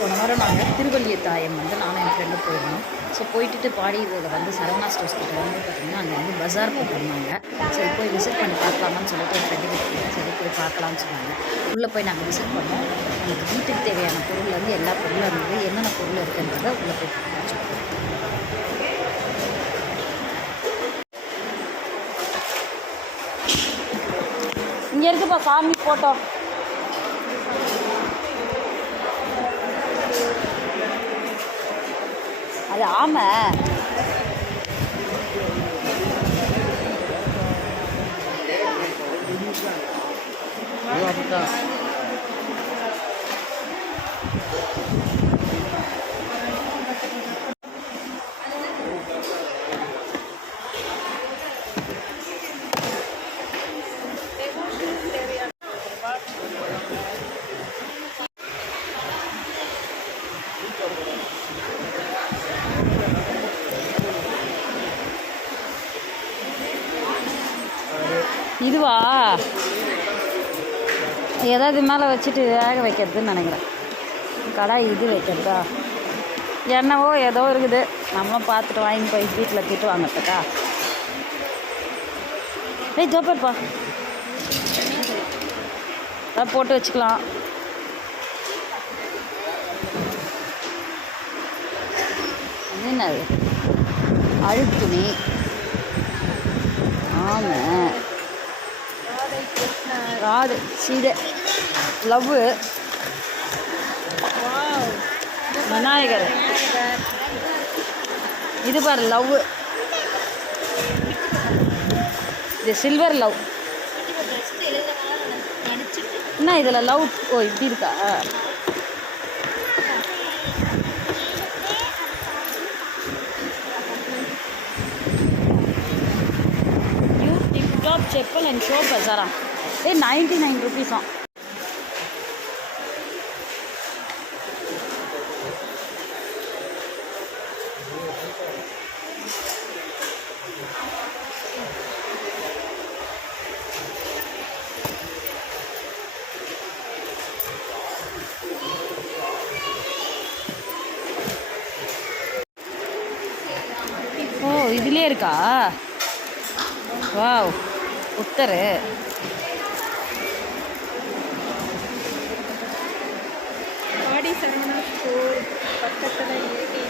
போன வாரம் நாங்கள் திருவள்ளியத்தாயம் வந்து நானும் என் ஃப்ரெண்டும் போயிருந்தோம். ஸோ போயிட்டு பாடியில் வந்து சரவணா ஸ்டோர்ஸ் கிட்ட வந்து பார்த்திங்கன்னா அங்கே வந்து பஜார் போட்டிருந்தாங்க. சரி போய் விசிட் பண்ணி பார்க்கலாமான்னு சொல்லிட்டு என் ஃப்ரெண்டு கிட்ட சரி போய் பார்க்கலான்னு சொன்னாங்க. உள்ளே போய் நாங்கள் விசிட் பண்ணோம். எனக்கு வீட்டுக்கு தேவையான பொருள் வந்து எல்லா பொருளும் இருந்தது. என்னென்ன பொருள் இருக்குன்றதை உள்ளே போய் பார்த்தோம். இங்கே இருக்குப்பா சாமி ஃபோட்டோ. அது ஆமை. அப்படிதான் இதுவா ஏதாவது மேலே வச்சுட்டு வேக வைக்கிறதுன்னு நினைக்கிறேன். கடாய் இது வைக்கிறதா என்னவோ ஏதோ இருக்குது. நம்மளும் பார்த்துட்டு வாங்கி போய் வீட்டில் திட்டு வாங்கிறதுக்கா. ஏய் ஜோப்பர்ப்பா அதான் போட்டு வச்சுக்கலாம். என்னது அழுத்துணி ஆமாம் ராடு சீதை லவ் விநாயகர் இது பாரு லவ் இது சில்வர் லவ். என்ன இதில் லவ் ஓ இப்படி இருக்கா? டாப் செப்பல் அண்ட் ஷோ பசாரா 99 rupees. ஓ இதுலேயே இருக்கா? வாவ் புத்தரு. சரவணா ஸ்டோர் பக்கத்தில் இருக்கு.